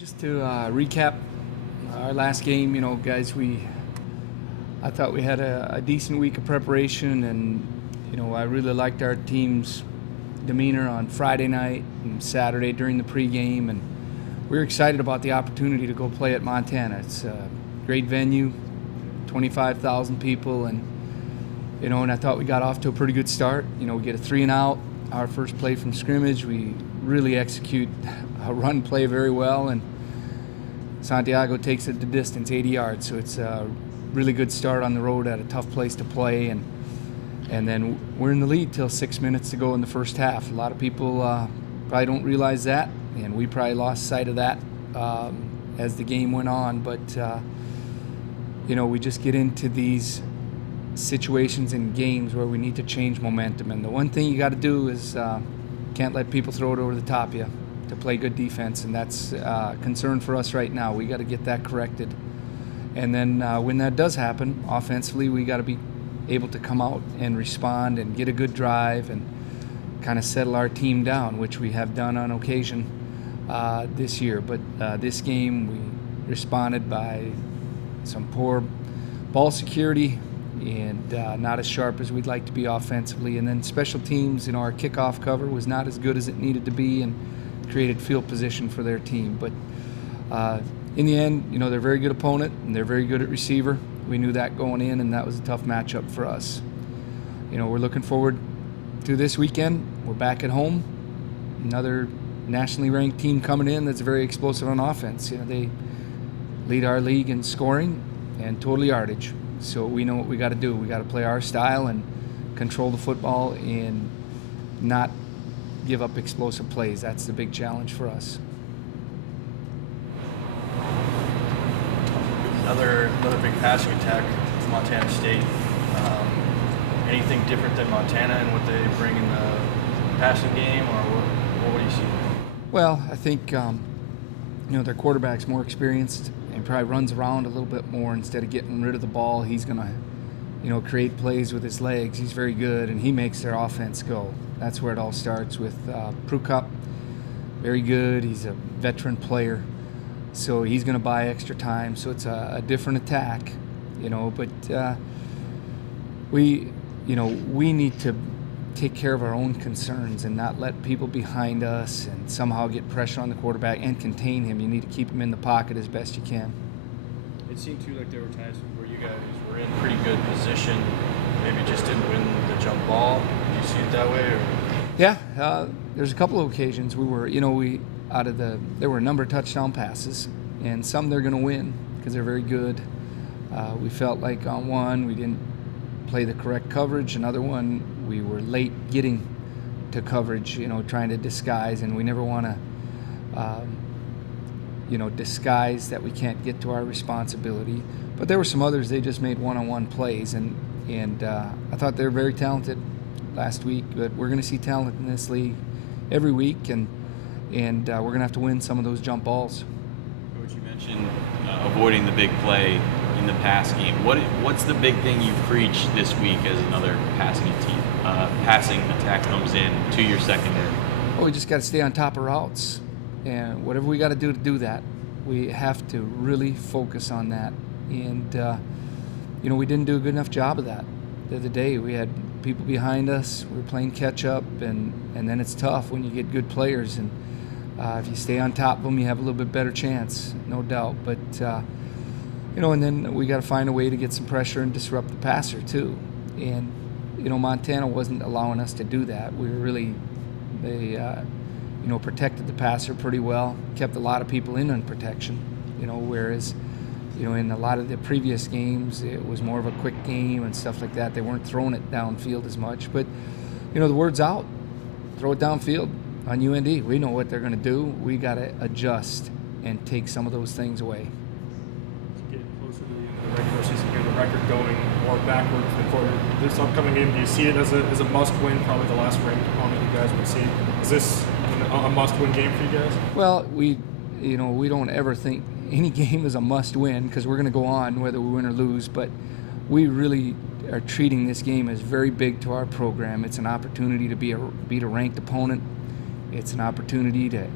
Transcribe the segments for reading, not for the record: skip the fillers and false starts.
Just to recap our last game, guys, I thought we had a decent week of preparation, and I really liked our team's demeanor on Friday night and Saturday during the pregame, and we were excited about the opportunity to go play at Montana. It's a great venue, 25,000 people, and I thought we got off to a pretty good start. We get a 3-and-out, our first play from scrimmage. We really execute a run play very well, and Santiago takes it the distance, 80 yards. So it's a really good start on the road at a tough place to play, and then we're in the lead till 6 minutes to go in the first half. A lot of people probably don't realize that, and we probably lost sight of that as the game went on. But we just get into these situations in games where we need to change momentum, and the one thing you got to do is can't let people throw it over the top of you to play good defense, and that's a concern for us right now. We got to get that corrected, and then when that does happen offensively, we got to be able to come out and respond and get a good drive and kind of settle our team down, which we have done on occasion this year. But this game we responded by some poor ball security and not as sharp as we'd like to be offensively. And then special teams, our kickoff cover was not as good as it needed to be and created field position for their team. But in the end, they're a very good opponent, and they're very good at receiver. We knew that going in, and that was a tough matchup for us. We're looking forward to this weekend. We're back at home. Another nationally ranked team coming in that's very explosive on offense. They lead our league in scoring and total yardage. So we know what we got to do. We got to play our style and control the football and not give up explosive plays. That's the big challenge for us. Another big passing attack from Montana State. Anything different than Montana and what they bring in the passing game, or what do you see? Well, I think their quarterback's more experienced and probably runs around a little bit more instead of getting rid of the ball. He's going to create plays with his legs. He's very good, and he makes their offense go. That's where it all starts with Prukup. Very good. He's a veteran player, so he's going to buy extra time. So it's a different attack, but we need to take care of our own concerns and not let people behind us and somehow get pressure on the quarterback and contain him. You need to keep him in the pocket as best you can. It seemed too like there were times where you guys were in pretty good position, maybe just didn't win the jump ball. Do you see it that way? Or? Yeah, there's a couple of occasions we were, there were a number of touchdown passes, and some they're going to win because they're very good. We felt like on one we didn't play the correct coverage. Another one, we were late getting to coverage, trying to disguise, and we never want to, disguise that we can't get to our responsibility. But there were some others, they just made one-on-one plays, and I thought they were very talented last week, but we're going to see talent in this league every week, and we're going to have to win some of those jump balls. Coach, you mentioned avoiding the big play in the pass game. What's the big thing you preach this week as another passing attack comes in to your secondary? Well, we just got to stay on top of routes, and whatever we got to do that, we have to really focus on that. And we didn't do a good enough job of that the other day. We had people behind us. We were playing catch up, and then it's tough when you get good players. And if you stay on top of them, you have a little bit better chance, no doubt. But and then we got to find a way to get some pressure and disrupt the passer too. And Montana wasn't allowing us to do that. We were really, they protected the passer pretty well, kept a lot of people in on protection. Whereas in a lot of the previous games, it was more of a quick game and stuff like that. They weren't throwing it downfield as much. But the word's out. Throw it downfield on UND. We know what they're going to do. We got to adjust and take some of those things away. The regular season here, the record going more backwards than forward. This upcoming game, do you see it as a must-win, probably the last ranked opponent you guys would see? Is this a must-win game for you guys? Well, we don't ever think any game is a must-win because we're going to go on whether we win or lose, but we really are treating this game as very big to our program. It's an opportunity to beat a ranked opponent. It's an opportunity to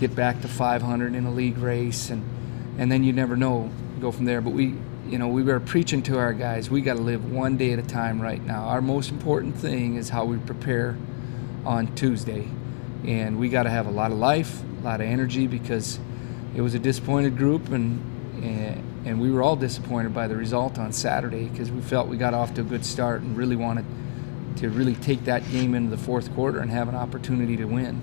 get back to 500 in a league race, and then you never know, go from there. But we were preaching to our guys, we got to live one day at a time right now. Our most important thing is how we prepare on Tuesday, and we got to have a lot of life, a lot of energy, because it was a disappointed group, and we were all disappointed by the result on Saturday, because we felt we got off to a good start and really wanted to really take that game into the fourth quarter and have an opportunity to win.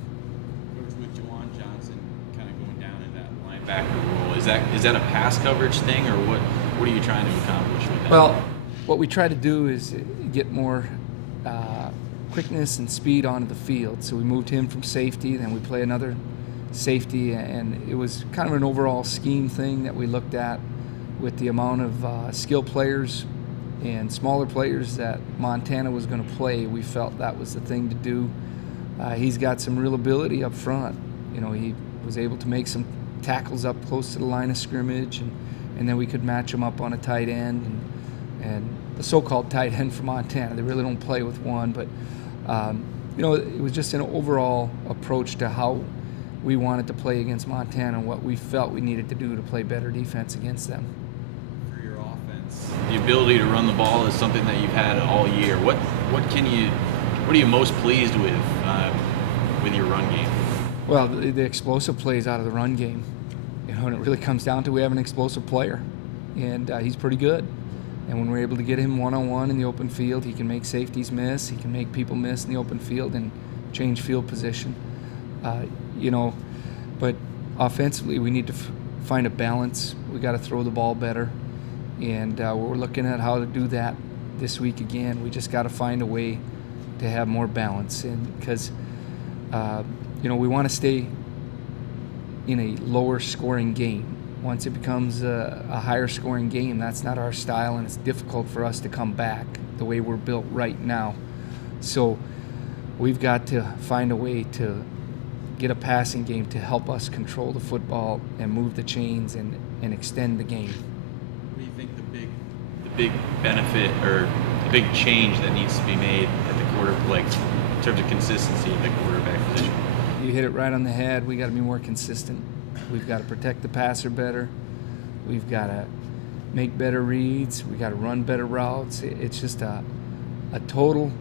With Jawan Johnson kind of going down in that linebacker role, is that a pass coverage thing, or what are you trying to accomplish with that? Well, what we try to do is get more quickness and speed onto the field. So we moved him from safety, then we play another safety, and it was kind of an overall scheme thing that we looked at with the amount of skill players and smaller players that Montana was going to play. We felt that was the thing to do. He's got some real ability up front. He was able to make some tackles up close to the line of scrimmage, and then we could match him up on a tight end, and the so-called tight end for Montana. They really don't play with one, but it was just an overall approach to how we wanted to play against Montana and what we felt we needed to do to play better defense against them. For your offense, the ability to run the ball is something that you've had all year. What are you most pleased with your run game? Well, the explosive plays out of the run game. And it really comes down to, we have an explosive player, and he's pretty good. And when we're able to get him one-on-one in the open field, he can make safeties miss, he can make people miss in the open field and change field position. But offensively, we need to find a balance. We got to throw the ball better, and we're looking at how to do that this week again. We just got to find a way to have more balance, and because we want to stay in a lower scoring game. Once it becomes a higher scoring game, that's not our style, and it's difficult for us to come back the way we're built right now. So we've got to find a way to get a passing game to help us control the football and move the chains and extend the game. What do you think the big benefit or the big change that needs to be made at the quarterback, in terms of consistency at the quarterback position? You hit it right on the head. We got to be more consistent. We've got to protect the passer better. We've got to make better reads. We got to run better routes. It's just a total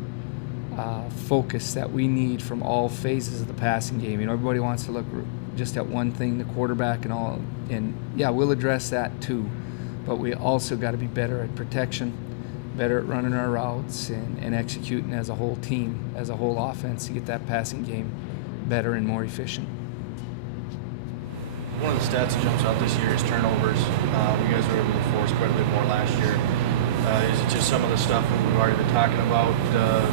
focus that we need from all phases of the passing game. Everybody wants to look just at one thing, the quarterback and all. And yeah, we'll address that too. But we also got to be better at protection, better at running our routes, and executing as a whole team, as a whole offense, to get that passing game better and more efficient. One of the stats that jumps out this year is turnovers. You guys were able to force quite a bit more last year. Is it just some of the stuff that we've already been talking about that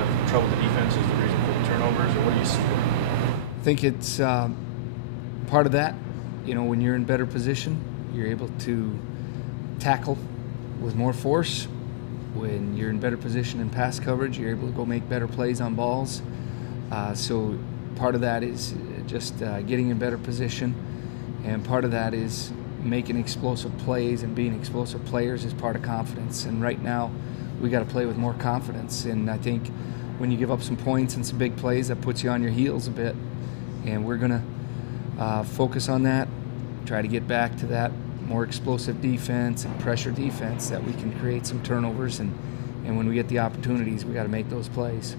have troubled the defense is the reason for the turnovers, or what do you see there? I think it's part of that. When you're in better position, you're able to tackle with more force. When you're in better position in pass coverage, you're able to go make better plays on balls. So part of that is just getting in better position, and part of that is making explosive plays, and being explosive players is part of confidence. And right now, we got to play with more confidence. And I think when you give up some points and some big plays, that puts you on your heels a bit. And we're going to focus on that, try to get back to that more explosive defense and pressure defense, that we can create some turnovers. And when we get the opportunities, we got to make those plays.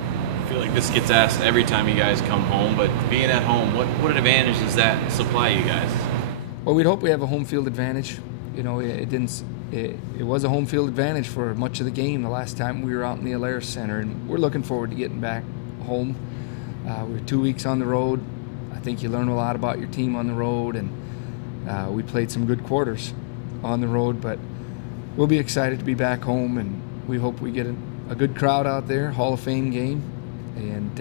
I feel like this gets asked every time you guys come home, but being at home, what advantage does that supply you guys? Well, we'd hope we have a home field advantage. It was a home field advantage for much of the game the last time we were out in the Alaris Center, and we're looking forward to getting back home. We were 2 weeks on the road. I think you learn a lot about your team on the road, and we played some good quarters on the road, but we'll be excited to be back home, and we hope we get a good crowd out there, Hall of Fame game. And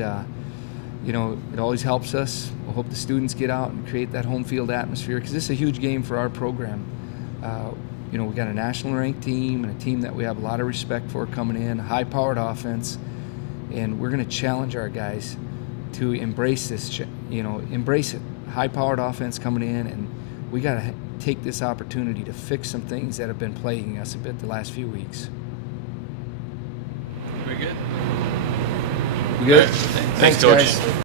it always helps us. We'll hope the students get out and create that home field atmosphere, because this is a huge game for our program. We got a national ranked team, and a team that we have a lot of respect for coming in, a high-powered offense, and we're going to challenge our guys to embrace this. Embrace it. High-powered offense coming in, and we got to take this opportunity to fix some things that have been plaguing us a bit the last few weeks. Very good. You good? Thanks, Coach. Guys.